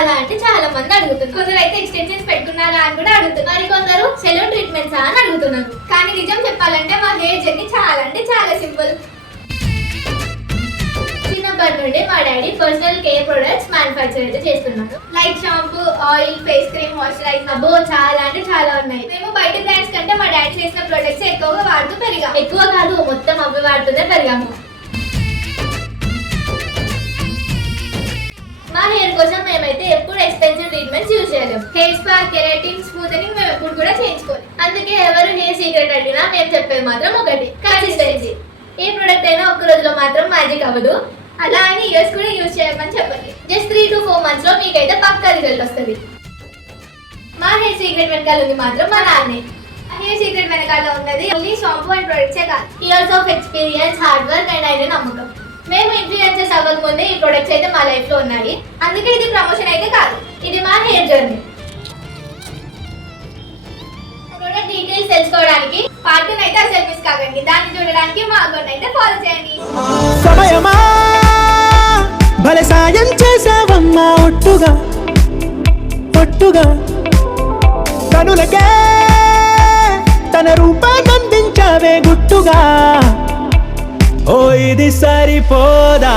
చాలా అంటే చాలా మంది అడుగుతున్నారు. కొందరు అయితే ఎక్స్టెన్షన్స్ పెట్టుకున్నారా అని కూడా అడుగుతున్నారు. మరి కొందరు సెలూన్ ట్రీట్మెంట్స్ అని అడుగుతున్నారు. కానీ నిజం చెప్పాలంటే మా హెయిర్ జర్నీ చాలా అంటే చాలా సింపుల్. చిన్నప్పటి నుండి మా daddy personal care products manufacture అయితే చేస్తున్నారు. Like shampoo, oil, face cream, moisturiser, అబ్బో చాలా అంటే చాలా ఉన్నాయి. మేము బయట బ్రాండ్స్ కంటే మా డాడీ చేసిన ప్రొడక్ట్స్ ఎక్కువగా వాడుతూ పెరిగాము. ఎక్కువ కాదు, మొత్తం అవి వాడుతూనే పెరిగాము. మా హెయిర్ కోసం మేమైతే ఎప్పుడు ఎక్స్పెన్సివ్ ట్రీట్మెంట్స్ యూజ్ చేయలేము. హెయిర్ స్పా, కెరాటిన్, స్మూతనింగ్ మేము ఎప్పుడు కూడా చేయించుకోవాలి. అందుకే ఎవరు హెయిర్ సీక్రెట్ అడిగినా మేము చెప్పేది మాత్రం ఒకటి, కన్సిస్టెన్సీ. ఏ ప్రొడక్ట్ అయినా ఒక్క రోజులో మాత్రం మ్యాజిక్ అవ్వదు. అలా అని ఇయర్స్ కూడా యూజ్ చేయమని చెప్పండి. జస్ట్ 3 to 4 months లో మీకైతే పక్కా రిజల్ట్ వస్తుంది. మా హెయిర్ సీక్రెట్ వెనకాల ఉంది మాత్రం మా నాన్నే. హెయిర్ సీక్రెట్ వెనకాల ఉన్నది ఓన్లీ షాంపూ అండ్ ప్రొడక్ట్సే కాదు, years of experience, hard work and ఆయన నమ్మకం. మేము ఇన్ఫ్లుయెన్సర్స్ అవ్వకముందే ఈ ప్రొడక్ట్స్ అయితే మా లైఫ్ లో ఉన్నాయి. అందుకే ఇది ప్రమోషన్ అయితే కాదు, ఇది మా హెయిర్ జర్నీ. ప్రొడక్ట్ డీటెయిల్స్ తెలుసుకోవడానికి పార్ట్ 2 అయితే అసలు మిస్ కాకండి. దాన్ని చూడడానికి మా అకౌంట్ అయితే ఫాలో చేయండి. సమయమా భలే సాయం చేసావమ్మా ఒట్టుగా ఒట్టుగా, కనులకే తన రూపాన్నందించావే గుట్టుగా. ఓ ఇది సరిపోదా.